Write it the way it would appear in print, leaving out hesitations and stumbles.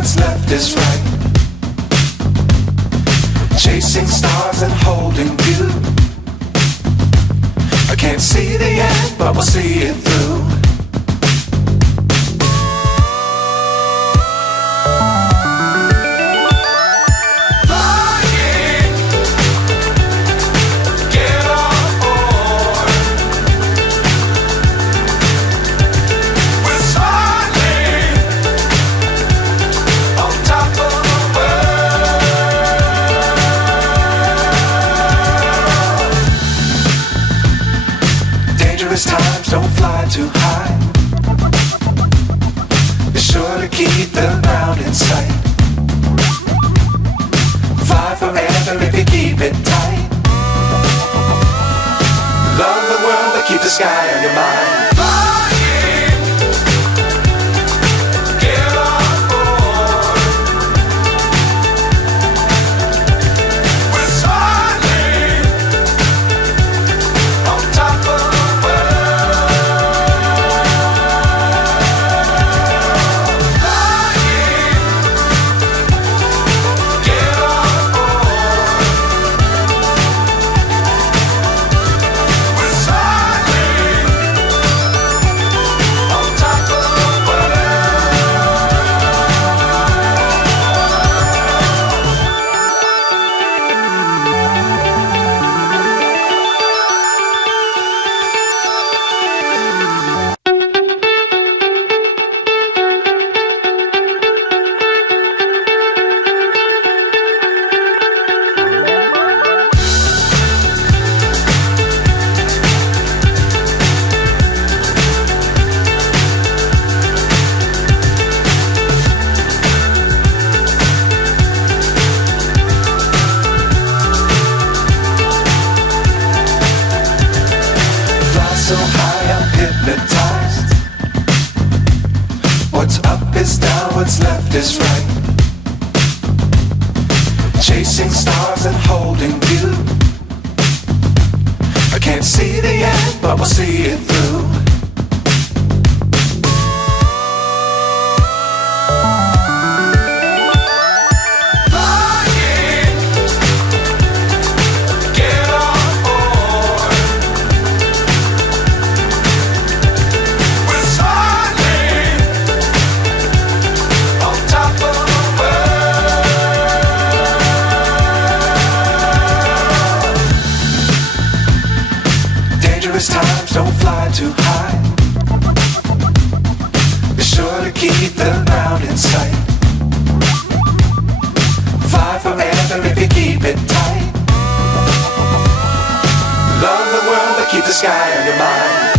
what's left is right. Chasing stars and holding you. I can't see the end, but we'll see it through. Times don't fly too high. Be sure to keep the ground in sight. Fly forever if you keep it tight. Love the world but keep the sky on your mind. So high I'm hypnotized. What's up is down, what's left is right. Chasing stars and holding you. I can't see the end, but we'll see it through. Times don't fly too high. Be sure to keep the ground in sight. Fly forever if you keep it tight. Love the world but keep the sky on your mind.